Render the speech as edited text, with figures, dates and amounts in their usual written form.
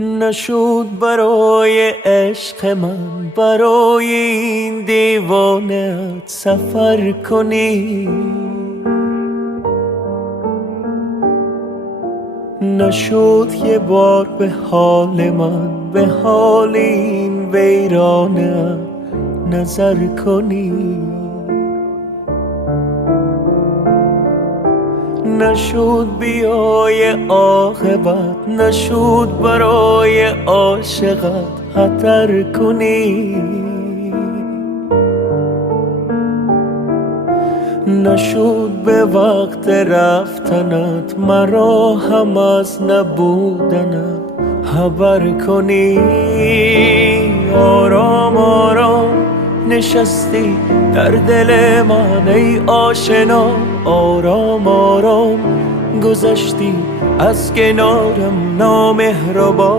نشد برای عشق من برای این دیوانه سفر کنی، نشد یه بار به حال من به حال این ویرانه نظر کنی، نشد بیای عاقبت نشد برای عاشقت خطر کنی، نشد به وقت رفتنت مرا هم از نبودنت خبر کنی. آرام آرام نشستی در دل من ای آشنا، آرام آرام گذشتی از کنارم نامهربان.